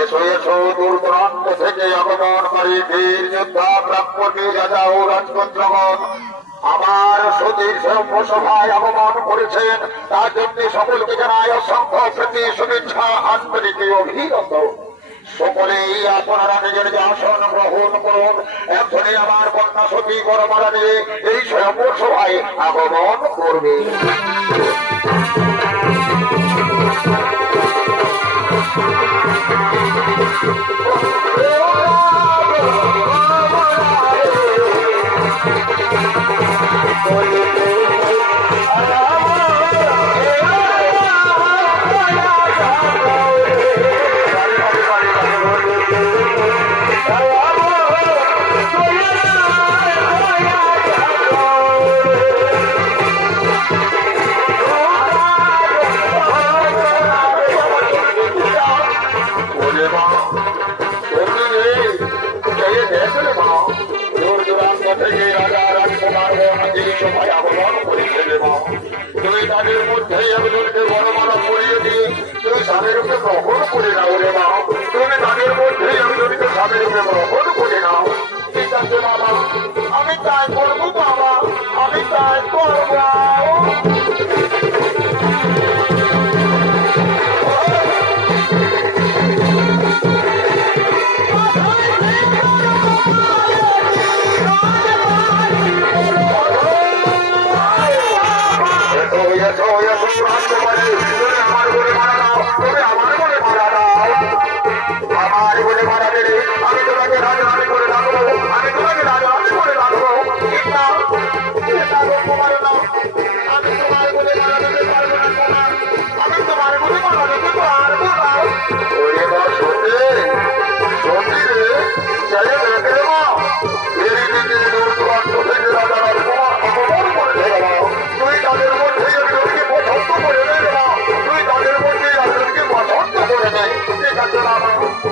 এসো এসো দূর দূরান্ত থেকে আগমনকারী বীর যোদ্ধা ব্রাহ্মণী রাজা ও রাজপুত্রগণ আমার সতীর সভায় আগমন করেছেন, তার জন্য সকলকে জানাই অসংখ্য প্রীতি শুভেচ্ছা আন্তরিক অভিনন্দন। সকলেই আপনারা নিজের আসন গ্রহণ করুন। এখনই আমার কন্যা সতী বরমালা নিয়ে এই স্বয়ম্বর সভায় আগমন করবে। তুমি তাদের মধ্যে একজনকে বড়মালা পরিয়ে দিয়ে তুমি স্বামীর উপরে গ্রহণ করে নাও রে মা। তুমি তাদের মধ্যে একজনকে স্বামীর উপরে গ্রহণ করে নাও। ঠিক আছে বাবা, আমি তাই করবো বাবা, আমি তাই করবো।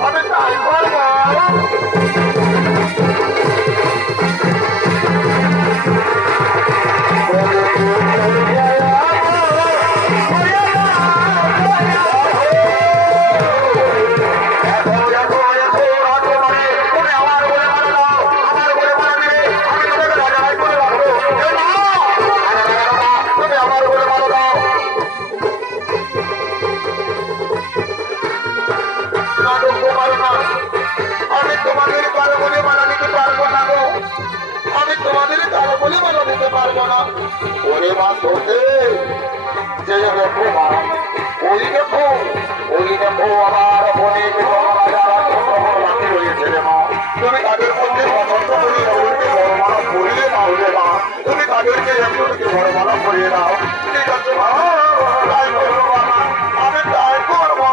আমি তাই করবো। ওরে মা তোকে যে দেখো মা, ওই দেখো আমার বোনের রাখি রয়েছে রে মা। তুমি তাদের মধ্যে পছন্দ করি ওদেরকে বড়মালা পরিয়ে নাও রে মা। তুমি তাদেরকে একজনকে বড়মালা পরিয়ে নাও। ঠিক আছে মা, তাই করবো বাবা, আমি তাই করবো।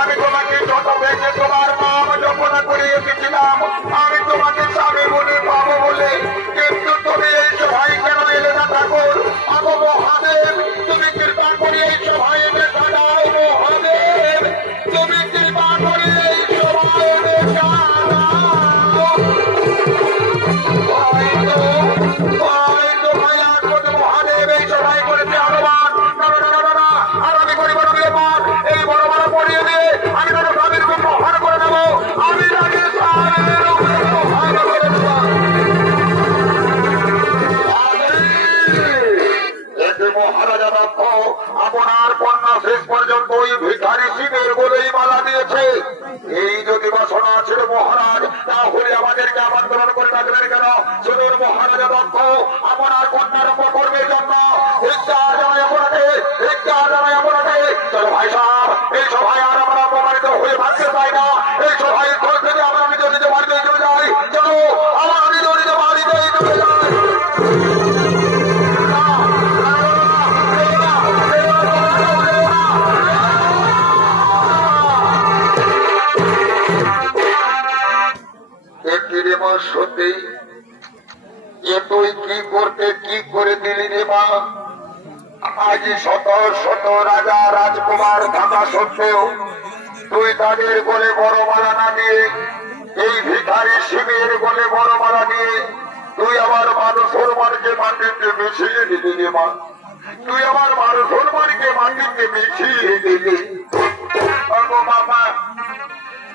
আমি তোমাকে যত বেঁচে তোমার নাম জপনা করে এসেছিলাম, আমি তোমাকে স্বামী বলে পাবো বলে, কিন্তু তুমি এই সভায় কেন এলে না ঠাকুর? আগো মহাদেব, তুমি কৃপা করে এই সভায় এনে দাঁড়াও। মহাদেব, তুমি কৃপা করে এই সভায় এনে দাঁড়াও। হয়তো ভাইয়া কোন মহাদেব এই সভায় করেছে আহ্বান। আর আমি করিব না বিলম্বন। এই বড় বড় পড়িয়ে দিয়ে আমি তার স্বামীর উপর প্রহার করে নেবো। আমি তাকে স্বামীর উপরে প্রহার করে দেব। মহারাজা দক্ষ আপনার কন্যা শেষ পর্যন্ত ওই ভিখারি শিবের বলেই মালা দিয়েছে। এই যদি বাসনা ছিল মহারাজ, তাহলে আমাদেরকে আমন্ত্রণ করে ডাকলেন কেন? শুনুন মহারাজা দক্ষ, আপনার কন্যার উপকর্মের জন্য চলো ভাই সাহেব, এই সভায় আর আমরা প্রমাণিত হয়ে ভাবতে পাই না। এই সভায় থেকে আমরা নিজ নিজ বাড়িতে চলে যাই। চলো আমার নিজ নিজ এ তুই কি করতে কি করে দিলি রে মা? আজ শত শত রাজা রাজকুমার থাকা সত্ত্বেও তুই তাদের গলে বড় মালা না দিয়ে, এই ভিখারি শিবের গলে বড় মালা দিয়ে তুই আমার মানুষ হনুমানকে মাটিতে মিশিয়ে দিলি রে মা। তুই আমার মানুষ হনুমানকে মাটিতে মিশিয়ে দিলি। বাবা,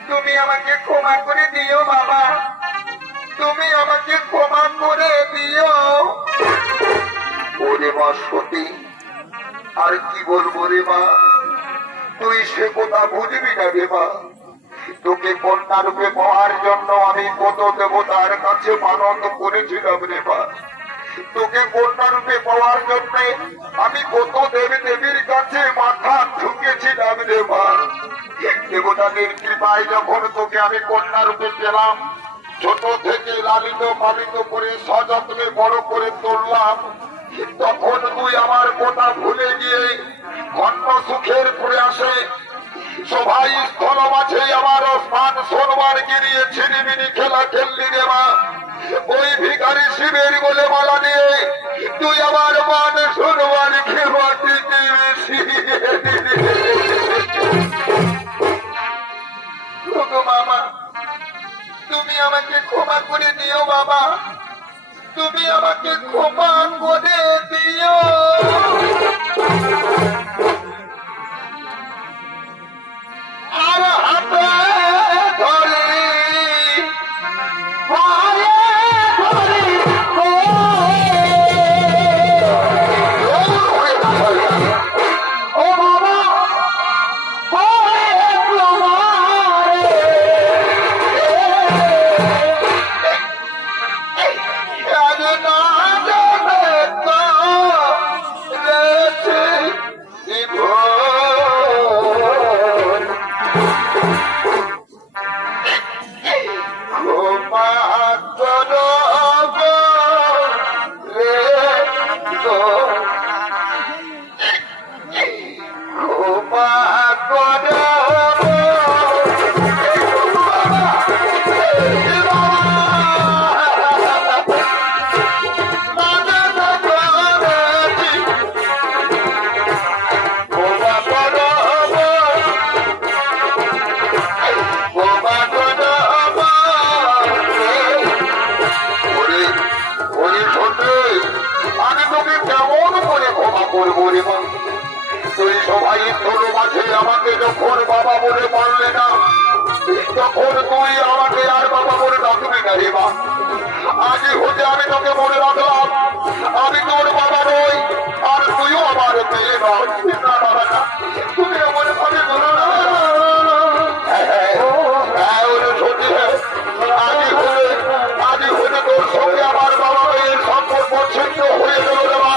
তুমি আমাকে ক্ষমা করে দিও বাবা, তুমি আমাকে ক্ষমা করে দিও। ওরে মা সতী, আর কি বলবো রে মা, তুই সে কথা বুঝবি না রে মা। তোকে কন্যা রূপে পাওয়ার জন্য আমি কত দেবতার কাছে মানত করেছিলাম রে মা। তোকে কন্যা রূপে পাওয়ার জন্য আমি কত দেবী দেবীর কাছে মাথা ঠুকেছিলাম রে মা। দেবতাদের কৃপায় যখন তোকে আমি কন্যা রূপে পেলাম, ছোট থেকে লালিত পালিত করে সযত্নে বড় করে তুললাম, তখন তুই আমার কথা ভুলে গিয়ে ঘন সুখের প্রয়াসে সভাই স্থল মাঝে আমার স্থান সোনবার গিরিয়ে ছিনিমিনি খেলা খেললি রে মা। ওই ভিখারি শিবের বলে মালা নিয়ে তুই আমার মান সোনবার খেমাটিতে বাবা, তুমি আমাকে ক্ষমা করে দিও বাবা, তুমি আমাকে ক্ষমা করে দিও। আর হাতে ধরে তুই সবাই তোর মাঝে আমাকে যখন বাবা বলে পারলে না, তখন তুই আমাকে আর বাবা বলে ডাকবি না রে মা। আজই হতে আমি তোকে মনে রাখলাম, আমি তোর বাবা নই, আর তুইও আমার মেয়ে নয়। না বাবা না, তুমি এমন ভাবে বলো না। আজই হতে তোর সঙ্গে আমার বাবা মেয়ের সম্পর্ক ছিন্ন হয়ে গেল রে মা।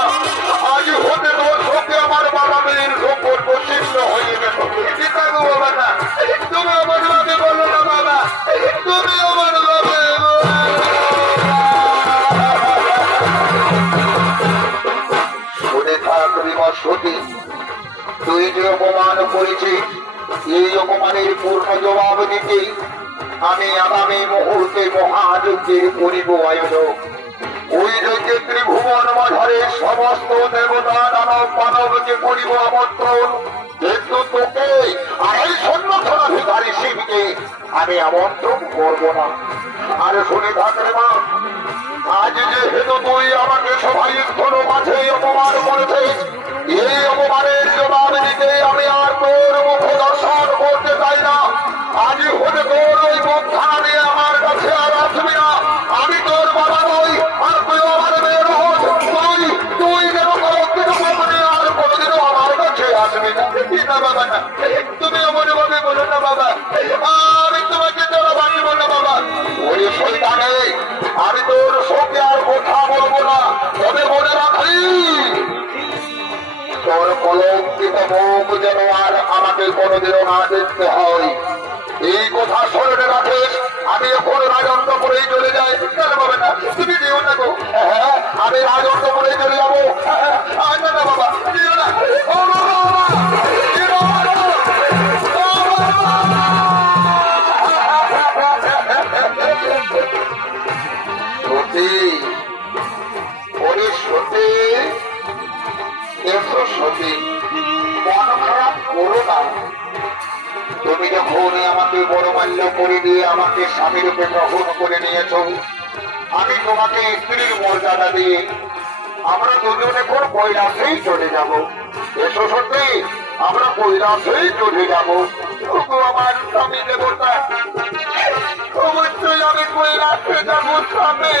আজই হতে তোর সঙ্গে আমার বাবা মেয়ের সম্পর্ক ছিন্ন হয়ে গেল। বাবা না, তুমি আমার বাবা বলো না বাবা, তুমি আমার বাবা। শুনে থাকবি সতী, তুই যে অপমান করেছিস, এই অপমানের পূর্ণ জবাব দিতে আমি আগামী মুহূর্তে মহাযজ্ঞের করিব আয়োজন। ওই যজ্ঞে ত্রিভুবন মাঝারে সমস্ত দেবতা দানব মানবকে করিব আমন্ত্রণ, কিন্তু তোকে আর এই সন্ন্যসনা ভিখারি শিবকে আমি আমন্ত্রণ করবো না। আর শুনে থাকলে মা, আজ যেহেতু তুই আমাকে সবাই স্থল মাঝে অপমান করেছিস, এই অপমানের জবাব দিতে আমি আর তোর মুখ দর্শন করতে চাই না। আজই হতে তোর ওই মুখখানা নিয়ে আমার কাছে আর আসবি না। আমি তোর বাবা নই, আর তুই আমার মেয়ের হোক। তুই যেন আর কোনোদিনও আমার কাছে আসবি না। বাবা না, তুমি এমন ভাবে বলো না বাবা, আমি তোমাকে তোরা বাঁচিব না বাবা। ওই শয়তানে আমি তোর সঙ্গে আর কথা বলবো না, তবে মনে রাখি তোর কলঙ্কিত মুখ যেন আর আমাকে কোনোদিনও না দেখতে হয়। এই কথা স্মরণে রাখিস। আমি এখন রাজন্তপুরেই চলে যাই। বাবা না, তুমি দিও না গো। হ্যাঁ, আমি রাজন্তপুরেই চলে যাবো। না না বাবা, দিও না। তুমি যখন আমাকে বড় মাল্য করে দিয়ে আমাকে স্বামী রূপে গ্রহণ করে নিয়েছ, আমি তোমাকে স্ত্রীর মর্যাদা দিয়ে আমরা দুজনে এখন কৈলাসেই চলে যাব। এসো সত্যি, আমরা কৈলাসেই চলে যাব। আমার স্বামী দেবতা, অবশ্যই আমি কৈলাসে যাবো স্বামী।